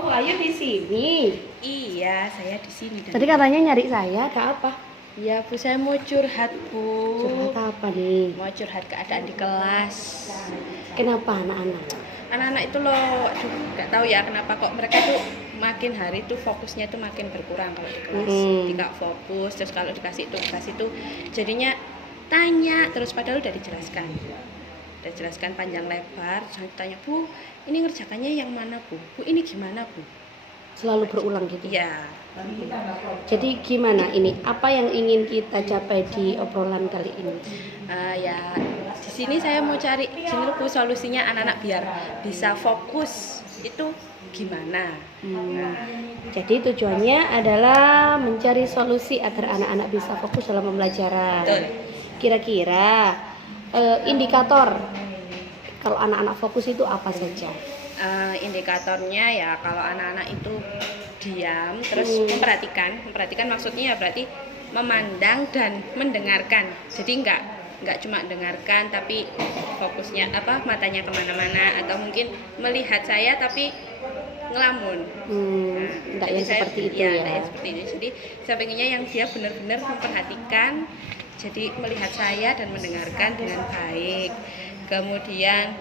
Bu Ayu di sini. Iya, saya di sini. Tadi katanya nyari saya, ada apa? Ya Bu, saya mau curhat Bu. Curhat apa nih? Mau curhat keadaan di kelas. Kenapa anak-anak? Anak-anak itu loh, aduh, nggak tahu ya kenapa kok mereka tuh makin hari tuh fokusnya tuh makin berkurang kalau di kelas. Tidak fokus, terus kalau dikasih tugas itu jadinya tanya terus padahal udah dijelaskan. Udah jelaskan panjang lebar, saya tanya, Bu, ini ngerjakannya yang mana Bu? Bu, ini gimana Bu? Selalu berulang gitu? Iya. Jadi gimana ini? Apa yang ingin kita capai di obrolan kali ini? Ya di sini saya mau cari gini Bu, solusinya anak-anak biar bisa fokus itu gimana? Jadi tujuannya adalah mencari solusi agar anak-anak bisa fokus dalam pembelajaran. Betul. Kira-kira indikator kalau anak-anak fokus itu apa saja? Indikatornya ya kalau anak-anak itu diam terus memperhatikan maksudnya ya berarti memandang dan mendengarkan, jadi nggak cuma dengarkan tapi fokusnya matanya kemana-mana atau mungkin melihat saya tapi ngelamun. Enggak yang seperti itu ya. Enggak yang seperti itu. Jadi saya pengennya yang dia benar-benar memperhatikan, jadi melihat saya dan mendengarkan dengan baik. Kemudian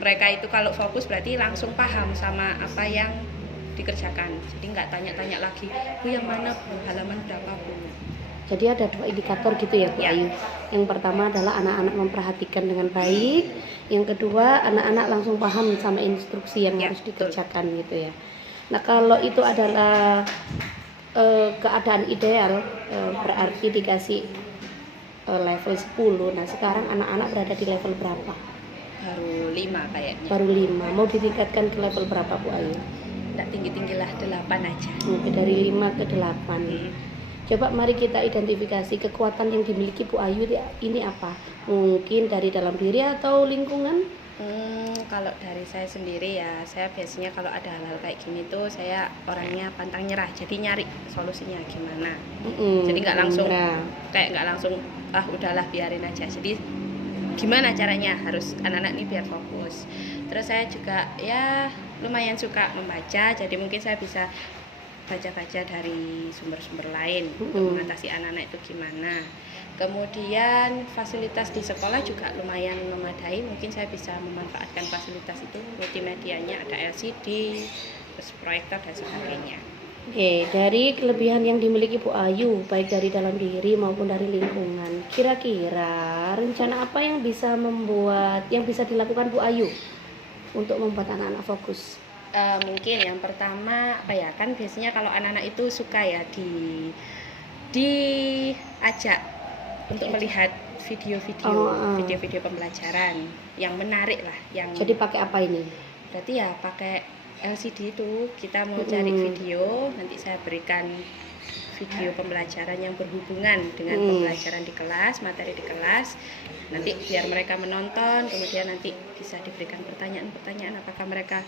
mereka itu kalau fokus berarti langsung paham sama apa yang dikerjakan. Jadi nggak tanya-tanya lagi, Bu yang mana Bu, halaman berapa Bu. Jadi ada 2 indikator gitu ya Bu Ayu. Yang pertama adalah anak-anak memperhatikan dengan baik. Yang kedua anak-anak langsung paham sama instruksi yang harus dikerjakan gitu ya. Nah kalau itu adalah keadaan ideal, berarti dikasih level 10. Nah sekarang anak-anak berada di level berapa? Baru 5 kayaknya. Baru 5. Mau ditingkatkan ke level berapa Bu Ayu? Nggak tinggi-tinggi lah, 8 aja. Dari 5 ke 8. Coba mari kita identifikasi kekuatan yang dimiliki Bu Ayu ini apa? Mungkin dari dalam diri atau lingkungan? Kalau dari saya sendiri ya, saya biasanya kalau ada hal-hal kayak gini tuh saya orangnya pantang nyerah, jadi nyari solusinya gimana. Jadi nggak langsung udahlah biarin aja. Jadi gimana caranya harus anak-anak ini biar fokus. Terus saya juga ya lumayan suka membaca, jadi mungkin saya bisa baca-baca dari sumber-sumber lain untuk mengatasi anak-anak itu gimana. Kemudian fasilitas di sekolah juga lumayan memadai, mungkin saya bisa memanfaatkan fasilitas itu, multimedianya ada LCD, terus proyektor dan sebagainya. Oke, dari kelebihan yang dimiliki Bu Ayu baik dari dalam diri maupun dari lingkungan, kira-kira rencana apa yang bisa dilakukan Bu Ayu untuk membuat anak-anak fokus? Mungkin yang pertama kan biasanya kalau anak-anak itu suka ya diajak untuk melihat video-video pembelajaran yang menarik lah. Jadi pakai apa ini? Berarti ya pakai LCD itu kita mau cari video, nanti saya berikan video pembelajaran yang berhubungan dengan pembelajaran di kelas, materi di kelas. Nanti biar mereka menonton, kemudian nanti bisa diberikan pertanyaan-pertanyaan apakah mereka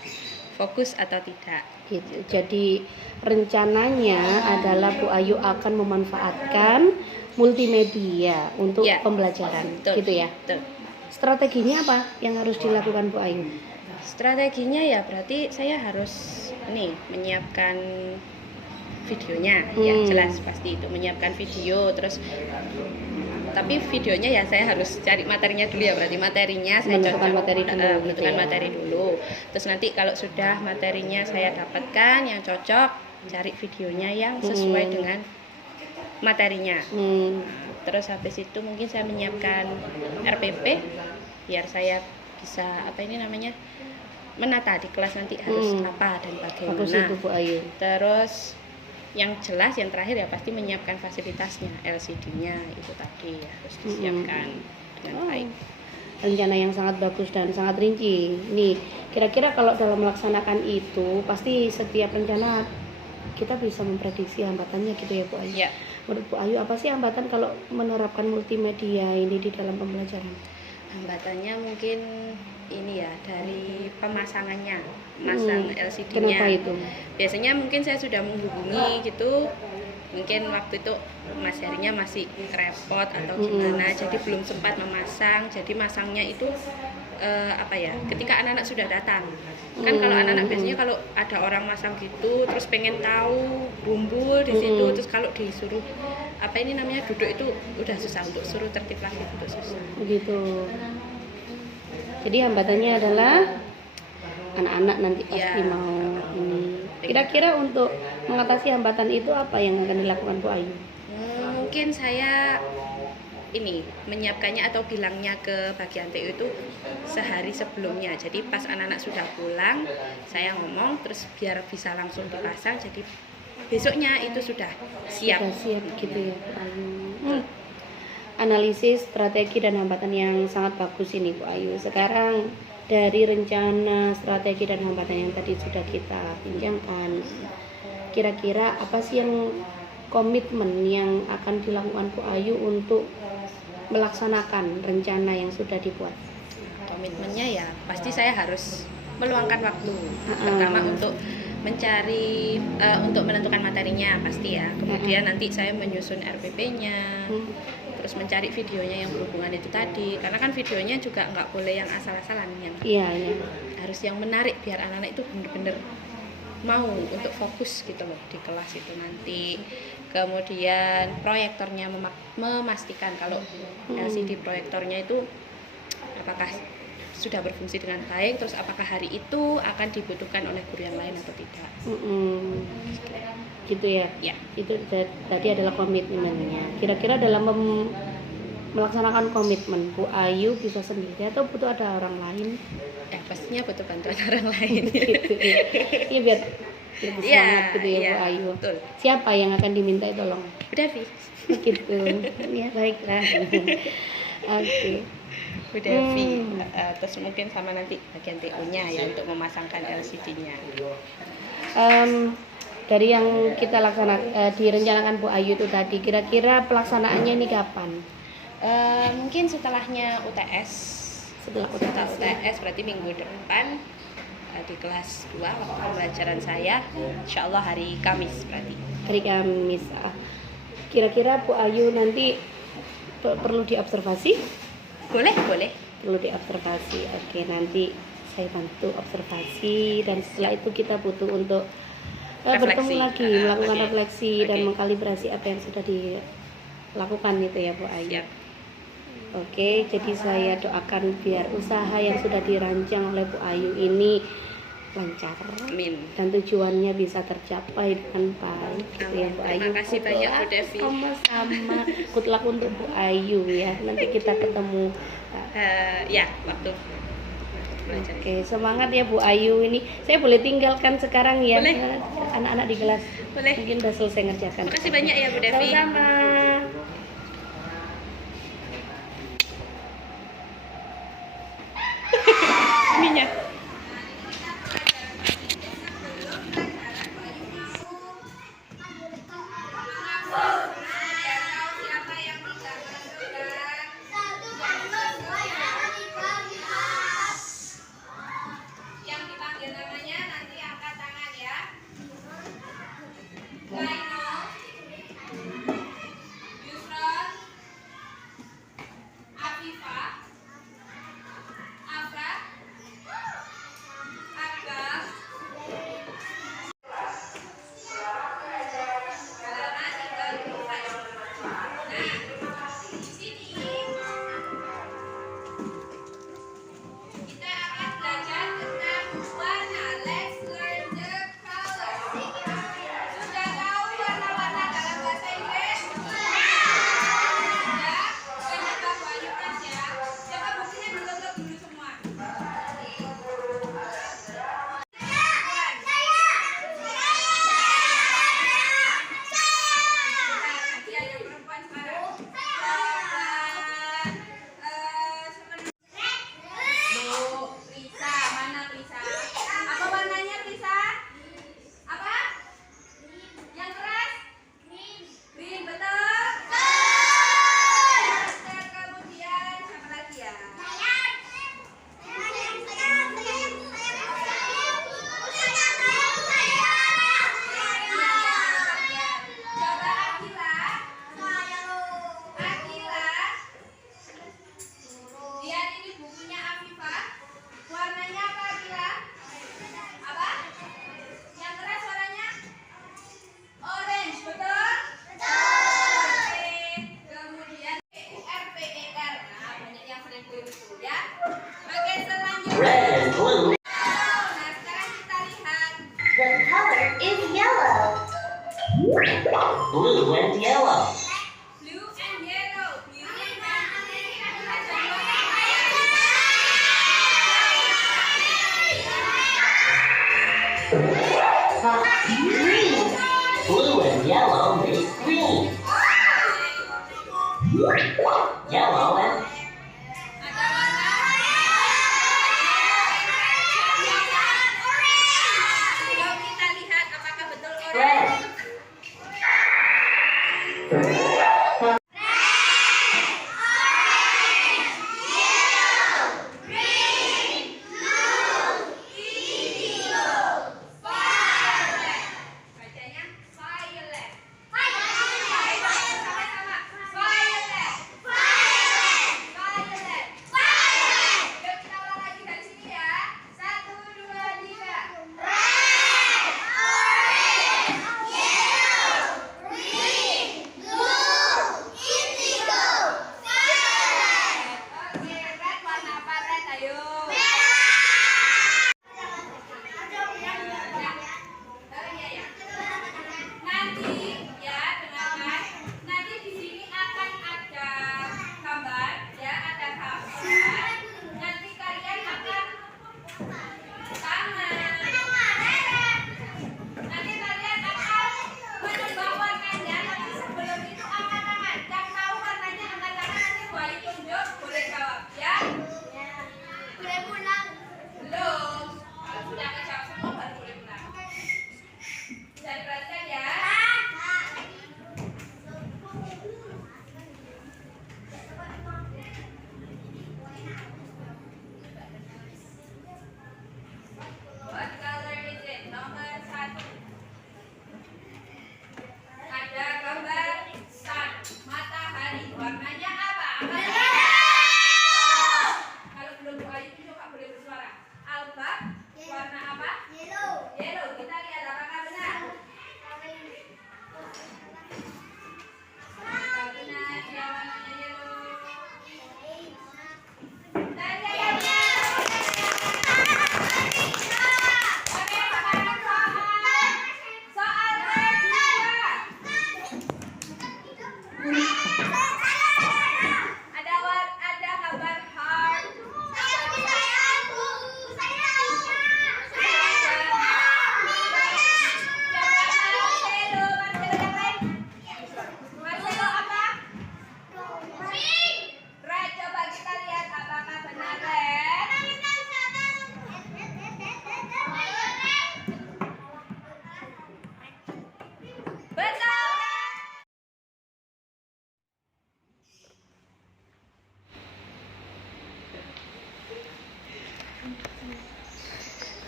fokus atau tidak. Gitu. Jadi rencananya adalah Bu Ayu akan memanfaatkan multimedia untuk pembelajaran, gitu ya. Betul. Strateginya apa yang harus dilakukan Bu Ayu? Strateginya ya berarti saya harus menyiapkan videonya, ya jelas pasti itu menyiapkan video, terus tapi videonya ya saya harus cari materinya dulu ya, berarti materinya saya menentukan materi dulu. Terus nanti kalau sudah materinya saya dapatkan yang cocok, cari videonya yang sesuai dengan materinya. Terus habis itu mungkin saya menyiapkan RPP biar saya bisa menata di kelas nanti harus apa dan bagaimana. Terus yang jelas yang terakhir ya pasti menyiapkan fasilitasnya, LCD-nya itu tadi harus disiapkan dengan baik. Rencana yang sangat bagus dan sangat rinci. Nih, kira-kira kalau dalam melaksanakan itu pasti setiap rencana kita bisa memprediksi hambatannya gitu ya Bu Ayu. Ya. Menurut Bu Ayu apa sih hambatan kalau menerapkan multimedia ini di dalam pembelajaran? Hambatannya mungkin ini ya dari pemasangannya, masang LCD-nya. Kenapa itu? Biasanya mungkin saya sudah menghubungi gitu, mungkin waktu itu Mas Herinya masih repot atau gimana, jadi belum sempat memasang. Jadi masangnya itu apa ya, ketika anak-anak sudah datang kan, kalau anak-anak biasanya kalau ada orang masang gitu terus pengen tahu bumbu di situ, terus kalau disuruh apa ini namanya duduk itu udah susah, untuk suruh tertib lagi itu susah begitu. Jadi hambatannya adalah anak-anak nanti pasti mau ini. Kira-kira untuk mengatasi hambatan itu apa yang akan dilakukan Bu Ayu? Mungkin saya ini menyiapkannya atau bilangnya ke bagian TU itu sehari sebelumnya. Jadi pas anak-anak sudah pulang, saya ngomong terus biar bisa langsung dipasang. Jadi besoknya itu sudah siap. Sudah siap gitu ya Bu Ayu. Analisis strategi dan hambatan yang sangat bagus ini Bu Ayu. Sekarang dari rencana strategi dan hambatan yang tadi sudah kita bincangkan, kira-kira apa sih yang komitmen yang akan dilakukan Bu Ayu untuk melaksanakan rencana yang sudah dibuat? Komitmennya ya pasti saya harus meluangkan waktu pertama untuk mencari untuk menentukan materinya pasti ya, kemudian nanti saya menyusun RPP-nya, terus mencari videonya yang berhubungan itu tadi, karena kan videonya juga nggak boleh yang asal-asalan, yang harus yang menarik biar anak-anak itu benar-benar mau untuk fokus gitu loh di kelas itu nanti. Kemudian proyektornya memastikan kalau LCD proyektornya itu apakah sudah berfungsi dengan baik, terus apakah hari itu akan dibutuhkan oleh guru yang lain atau tidak. Gitu ya. Ya. Itu tadi adalah komitmennya. Kira-kira dalam melaksanakan komitmen Bu Ayu bisa sendiri atau butuh ada orang lain? Pastinya butuh bantuan orang lain. Gitu ya. Iya biar lebih semangat gitu ya Bu Ayu. Betul. Siapa yang akan diminta tolong? Bu Devi. Gitu. Ya baiklah. Oke. Bu Devi. Terus mungkin sama nanti bagian TU-nya ya untuk memasangkan LCD-nya. Dari yang kita direncanakan Bu Ayu itu tadi, kira-kira pelaksanaannya ini kapan? Mungkin setelahnya UTS. Setelah UTS berarti minggu depan di kelas 2 waktu pembelajaran saya, insya Allah hari Kamis berarti. Hari Kamis. Kira-kira Bu Ayu nanti perlu diobservasi? Boleh. Perlu diobservasi. Oke, nanti saya bantu observasi dan setelah itu kita butuh untuk bertemu lagi, melakukan refleksi dan mengkalibrasi apa yang sudah dilakukan itu ya Bu Ayu. Siap. Oke, jadi saya doakan biar usaha yang sudah dirancang oleh Bu Ayu ini lancar. Amin. Dan tujuannya bisa tercapai dengan baik. Gitu ya Bu Ayu. Terima kasih banyak Bu Devi. Sama-sama. Good luck untuk Bu Ayu ya. Nanti kita ketemu. Ya, waktu belajar. Oke, semangat ya Bu Ayu ini. Saya boleh tinggalkan sekarang ya. Boleh. Anak-anak di kelas. Boleh. Mungkin udah selesai ngerjakan. Terima kasih banyak ya Bu Devi. Sama-sama. Minyak.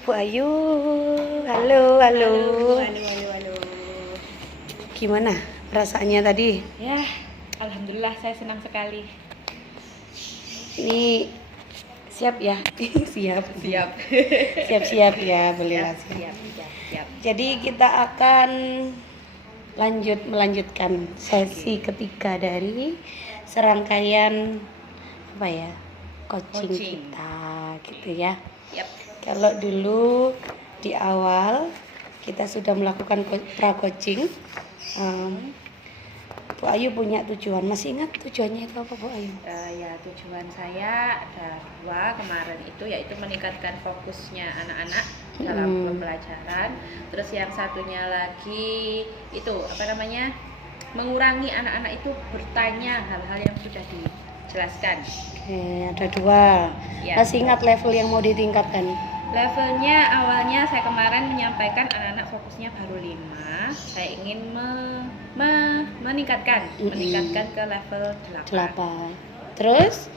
Bu Ayu. Halo, halo. Halo. Gimana perasaannya tadi? Ya, alhamdulillah saya senang sekali. Ini siap ya? Siap. Siap. Siap-siap ya, bolehlah siap. Siap. Jadi kita akan melanjutkan sesi ketiga dari serangkaian apa ya? Coaching kita gitu ya. Yap. Kalau dulu di awal kita sudah melakukan pra-coaching, Bu Ayu punya tujuan. Masih ingat tujuannya itu apa, Bu Ayu? Ya, tujuan saya ada 2 kemarin itu, yaitu meningkatkan fokusnya anak-anak dalam pembelajaran. Terus yang satunya lagi itu mengurangi anak-anak itu bertanya hal-hal yang sudah dijelaskan. Oke, ada 2. Ya. Masih ingat level yang mau ditingkatkan? Levelnya awalnya saya kemarin menyampaikan anak-anak fokusnya baru 5. Saya ingin meningkatkan ke level 8. 8. Terus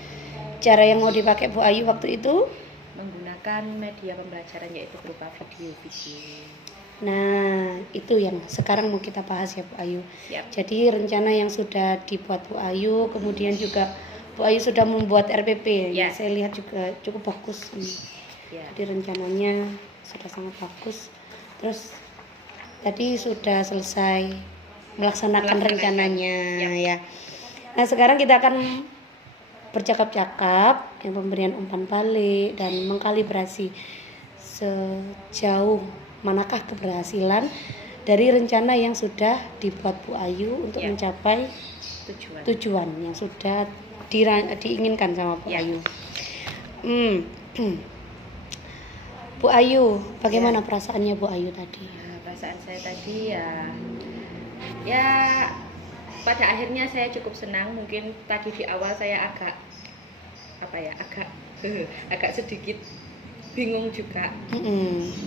cara yang mau dipakai Bu Ayu waktu itu? Menggunakan media pembelajaran, yaitu berupa video-video. Nah, itu yang sekarang mau kita bahas ya Bu Ayu. Siap. Jadi rencana yang sudah dibuat Bu Ayu, kemudian juga Bu Ayu sudah membuat RPP. Ya. Saya lihat juga cukup bagus. Ya. Jadi rencananya sudah sangat bagus. Terus tadi sudah selesai melaksanakan rencananya ya. Nah, sekarang kita akan bercakap-cakap yang pemberian umpan balik dan mengkalibrasi sejauh manakah keberhasilan dari rencana yang sudah dibuat Bu Ayu untuk mencapai tujuan yang sudah diinginkan sama Bu Ayu. Bu Ayu, bagaimana perasaannya Bu Ayu tadi? Perasaan saya tadi ya pada akhirnya saya cukup senang. Mungkin tadi di awal saya agak agak sedikit bingung juga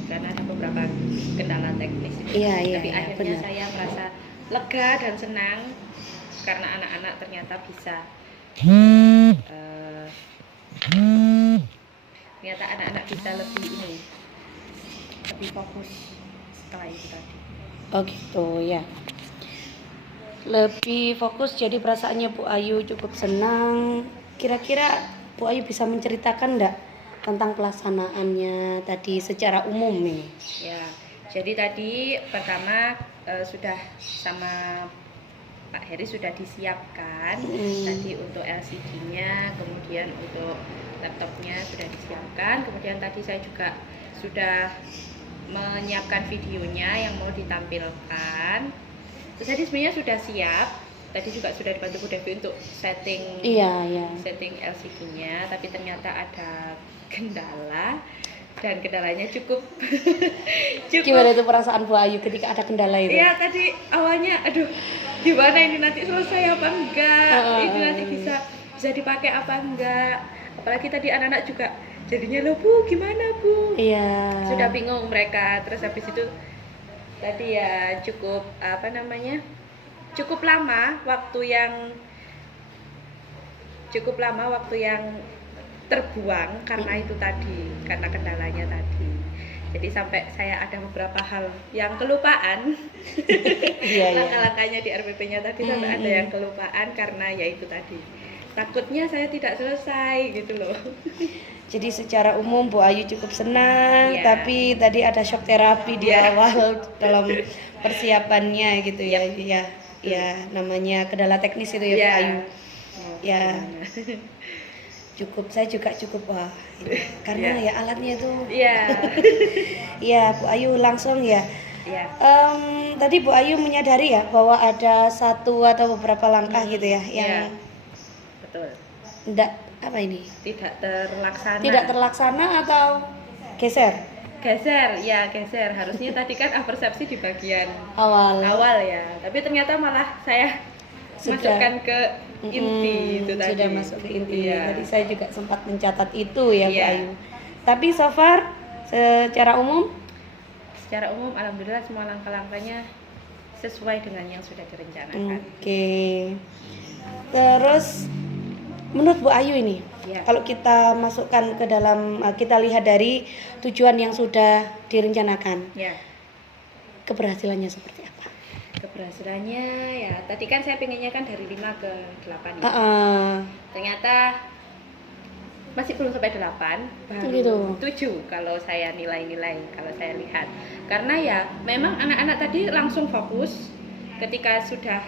karena ada beberapa kendala teknis. Tapi akhirnya benar. Saya merasa lega dan senang karena anak-anak ternyata bisa lebih fokus setelah itu tadi. Oh gitu ya. Lebih fokus, jadi perasaannya Bu Ayu cukup senang. Kira-kira Bu Ayu bisa menceritakan enggak tentang pelaksanaannya tadi secara umum nih? Ya, jadi tadi pertama sudah sama Pak Heri sudah disiapkan tadi untuk LCD-nya, kemudian untuk laptopnya sudah disiapkan, kemudian tadi saya juga sudah menyiapkan videonya yang mau ditampilkan. Terus tadi sebenarnya sudah siap, tadi juga sudah dibantu Bu Devi untuk setting LCD-nya, tapi ternyata ada kendala dan kendalanya cukup. Gimana itu perasaan Bu Ayu ketika ada kendala itu? Iya, tadi awalnya aduh gimana ini nanti selesai apa enggak, ini nanti bisa dipakai apa enggak, apalagi tadi anak-anak juga jadinya loh Bu gimana Bu, iya, sudah bingung mereka. Terus habis itu tadi ya cukup lama waktu yang terbuang karena itu tadi, karena kendalanya tadi. Jadi sampai saya ada beberapa hal yang kelupaan. Langkah-langkahnya di RPP-nya tadi sampai ada yang kelupaan karena ya itu tadi. Takutnya saya tidak selesai gitu loh. Jadi secara umum Bu Ayu cukup senang, tapi tadi ada shock terapi di awal dalam persiapannya gitu ya. Ya, namanya kendala teknis itu ya Bu Ayu. Ya. Saya juga cukup karena ya alatnya itu. Ya, Bu Ayu langsung ya. Tadi Bu Ayu menyadari ya bahwa ada satu atau beberapa langkah gitu ya yang betul. Tidak terlaksana atau geser. Harusnya tadi kan persepsi di bagian awal ya, tapi ternyata malah saya masukkan ke inti itu tadi. Sudah masuk ke inti. Tadi saya juga sempat mencatat itu ya Bu Ayu. Tapi so far secara umum alhamdulillah semua langkah-langkahnya sesuai dengan yang sudah direncanakan. Oke. Terus menurut Bu Ayu ini, Ya. kalau kita masukkan ke dalam, kita lihat dari tujuan yang sudah direncanakan, Ya. keberhasilannya seperti apa? Keberhasilannya ya tadi kan saya pengennya kan dari 5 ke 8 ya. Ternyata masih belum sampai 8, baru Gitu. 7 kalau saya nilai-nilai, kalau saya lihat. Karena ya memang anak-anak tadi langsung fokus ketika sudah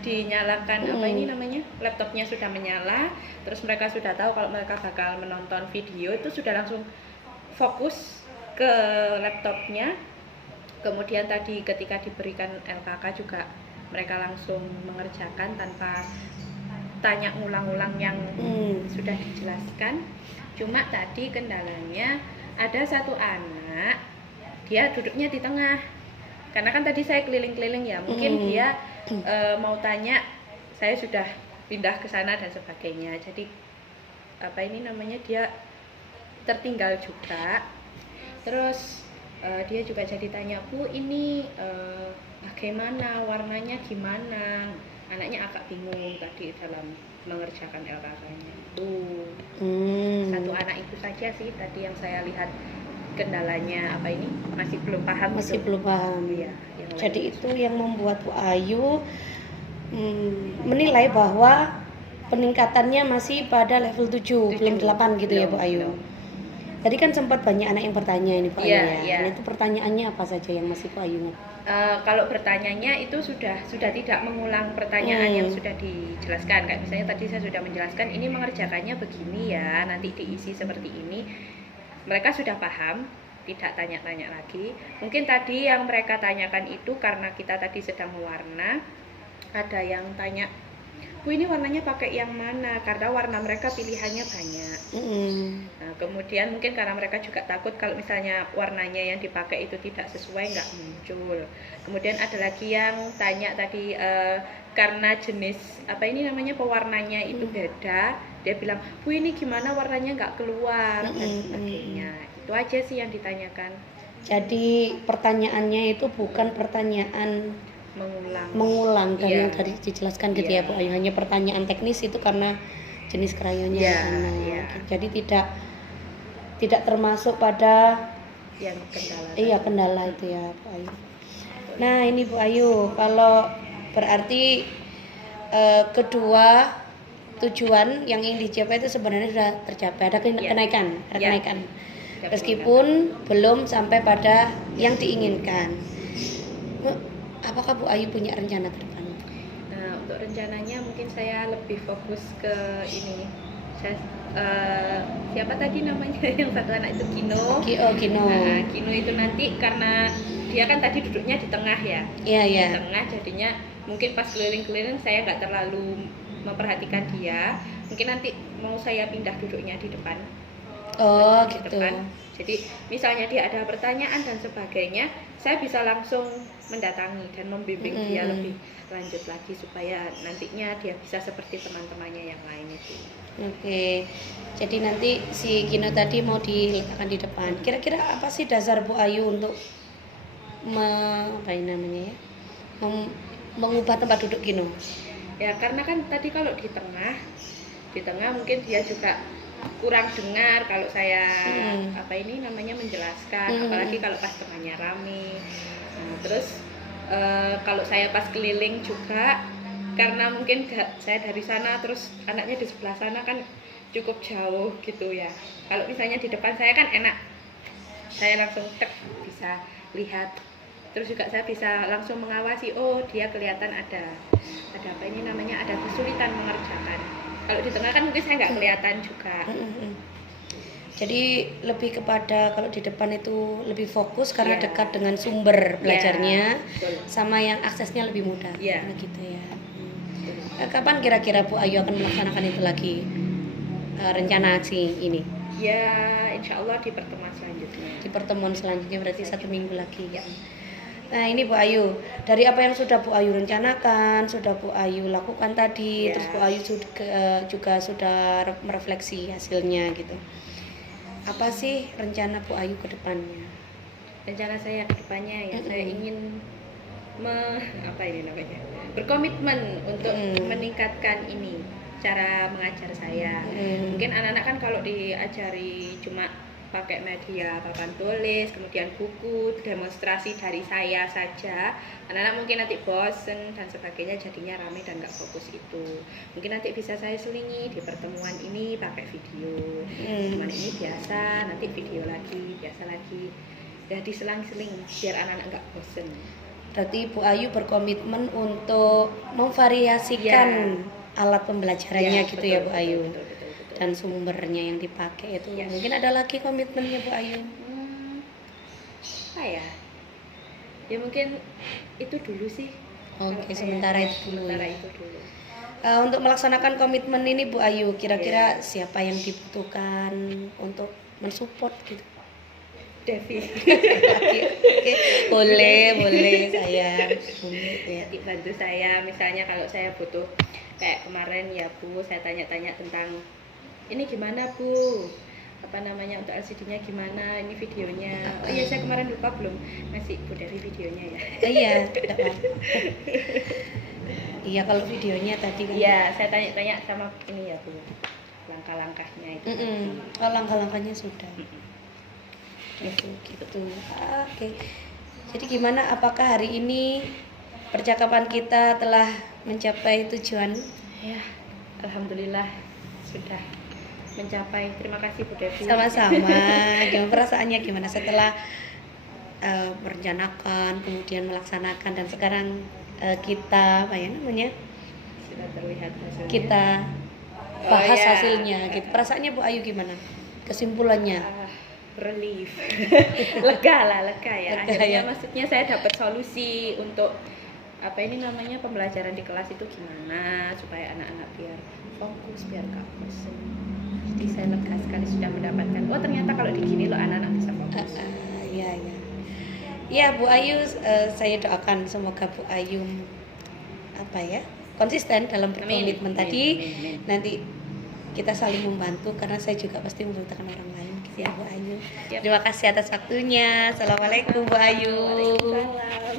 dinyalakan apa ini namanya, laptopnya sudah menyala, terus mereka sudah tahu kalau mereka bakal menonton video, itu sudah langsung fokus ke laptopnya. Kemudian tadi ketika diberikan LKK juga mereka langsung mengerjakan tanpa tanya ngulang-ulang yang sudah dijelaskan. Cuma tadi kendalanya ada satu anak, dia duduknya di tengah. Karena kan tadi saya keliling-keliling ya, mungkin dia mau tanya, saya sudah pindah ke sana dan sebagainya. Jadi apa ini namanya, dia tertinggal juga. Terus dia juga jadi tanya, Bu ini bagaimana, warnanya gimana? Anaknya agak bingung tadi dalam mengerjakan LKK-nya. Satu anak itu saja sih tadi yang saya lihat kendalanya, apa ini masih belum paham. Belum paham. Iya, Jadi itu yang membuat Bu Ayu menilai bahwa peningkatannya masih pada level 7, belum 8 gitu ya Bu Ayu. Tadi kan sempat banyak anak yang bertanya ini Bu Ayu ya. Itu pertanyaannya apa saja yang masih Bu Ayu? Kalau bertanyanya itu sudah tidak mengulang pertanyaan yang sudah dijelaskan. Kayak misalnya tadi saya sudah menjelaskan ini mengerjakannya begini ya, nanti diisi seperti ini. Mereka sudah paham, tidak tanya-tanya lagi. Mungkin tadi yang mereka tanyakan itu karena kita tadi sedang mewarna, ada yang tanya, Bu ini warnanya pakai yang mana? Karena warna mereka pilihannya banyak. Nah, kemudian mungkin karena mereka juga takut kalau misalnya warnanya yang dipakai itu tidak sesuai, nggak muncul. Kemudian ada lagi yang tanya tadi karena jenis apa ini namanya pewarnanya itu beda, dia bilang, Bu ini gimana warnanya nggak keluar dan sebagainya. Itu aja sih yang ditanyakan. Jadi pertanyaannya itu bukan pertanyaan mengulang dari yang tadi dijelaskan gitu ya Bu Ayu, hanya pertanyaan teknis itu karena jenis krayonnya jadi tidak termasuk pada yang kendala. Kendala itu ya Bu Ayu. Nah ini Bu Ayu, kalau berarti kedua tujuan yang ingin dicapai itu sebenarnya sudah tercapai, ada kenaikan, meskipun belum sampai pada yang diinginkan. Apakah Bu Ayu punya rencana ke depan? Nah, untuk rencananya mungkin saya lebih fokus ke ini. Siapa tadi namanya yang satu anak itu, Kino. Kino. Nah, Kino itu nanti karena dia kan tadi duduknya di tengah ya. Di tengah, jadinya mungkin pas keliling-keliling saya nggak terlalu memperhatikan dia. Mungkin nanti mau saya pindah duduknya di depan. Gitu. Depan. Jadi misalnya dia ada pertanyaan dan sebagainya, saya bisa langsung mendatangi dan membimbing dia lebih lanjut lagi supaya nantinya dia bisa seperti teman-temannya yang lain itu. Oke. Jadi nanti si Kino tadi mau diletakkan di depan. Kira-kira apa sih dasar Bu Ayu untuk mengubah tempat duduk Kino? Ya karena kan tadi kalau di tengah mungkin dia juga kurang dengar kalau saya apa ini namanya menjelaskan, apalagi kalau pas tengahnya rame. Nah, terus kalau saya pas keliling juga, karena mungkin saya dari sana terus anaknya di sebelah sana kan cukup jauh gitu ya. Kalau misalnya di depan saya kan enak, saya langsung bisa lihat, terus juga saya bisa langsung mengawasi, oh dia kelihatan ada apa ini namanya, ada kesulitan mengerjakan. Kalau di tengah kan mungkin saya nggak kelihatan juga. Jadi lebih kepada kalau di depan itu lebih fokus karena dekat dengan sumber belajarnya, sama yang aksesnya lebih mudah. Gitu ya. Kapan kira-kira Bu Ayu akan melaksanakan itu lagi, rencana aksi ini? Ya, insya Allah di pertemuan selanjutnya. Di pertemuan selanjutnya berarti 1 minggu lagi ya. Nah ini Bu Ayu, dari apa yang sudah Bu Ayu rencanakan, sudah Bu Ayu lakukan tadi, terus Bu Ayu juga sudah merefleksi hasilnya gitu. Apa sih rencana Bu Ayu ke depannya? Rencana saya ke depannya ya, saya ingin berkomitmen untuk meningkatkan ini cara mengajar saya. Mungkin anak-anak kan kalau diajari cuma pakai media papan tulis, kemudian buku, demonstrasi dari saya saja, anak-anak mungkin nanti bosen dan sebagainya, jadinya rame dan nggak fokus itu. Mungkin nanti bisa saya selingi di pertemuan ini pakai video, teman ini biasa, nanti video lagi, biasa lagi, ya diselang-seling biar anak-anak nggak bosen. Berarti Bu Ayu berkomitmen untuk memvariasikan alat pembelajarannya gitu ya Bu Ayu. Betul. Dan sumbernya yang dipakai itu mungkin ada lagi komitmennya Bu Ayu. Apa ya? Ya mungkin itu dulu sih. Oke, sementara itu dulu. Untuk melaksanakan komitmen ini Bu Ayu, kira-kira siapa yang dibutuhkan untuk mensupport gitu? Devi. Oke, boleh saya. Bantu saya, misalnya kalau saya butuh kayak kemarin ya Bu, saya tanya-tanya tentang ini gimana Bu, apa namanya untuk LCD-nya gimana, ini videonya. Oh iya, saya kemarin lupa belum ngasih Bu Devi videonya ya. Iya, tidak apa-apa. Iya, kalau videonya tadi kan. Iya, saya tanya-tanya sama ini ya Bu, langkah-langkahnya itu. Oh, langkah-langkahnya sudah. Gitu. Oke. Jadi gimana? Apakah hari ini percakapan kita telah mencapai tujuan? Ya, alhamdulillah sudah mencapai. Terima kasih Bu Devi. Sama-sama. Gimana perasaannya gimana setelah merencanakan, kemudian melaksanakan dan sekarang kita apa ya namanya? Sudah terlihat hasilnya. Kita bahas hasilnya gitu. Perasaannya Bu Ayu gimana? Kesimpulannya? Relief. lega ya. Akhirnya maksudnya saya dapat solusi untuk apa ini namanya pembelajaran di kelas itu gimana supaya anak-anak biar fokus, biar gak bosan. Jadi saya lega sekali sudah mendapatkan. Oh ternyata kalau digini loh anak-anak bisa fokus. Iya. Ya Bu Ayu, saya doakan semoga Bu Ayu konsisten dalam berkomitmen tadi. Amin. Nanti kita saling membantu karena saya juga pasti membutuhkan orang lain. Ya Bu Ayu. Terima kasih atas waktunya. Assalamualaikum Bu Ayu. Waalaikumsalam.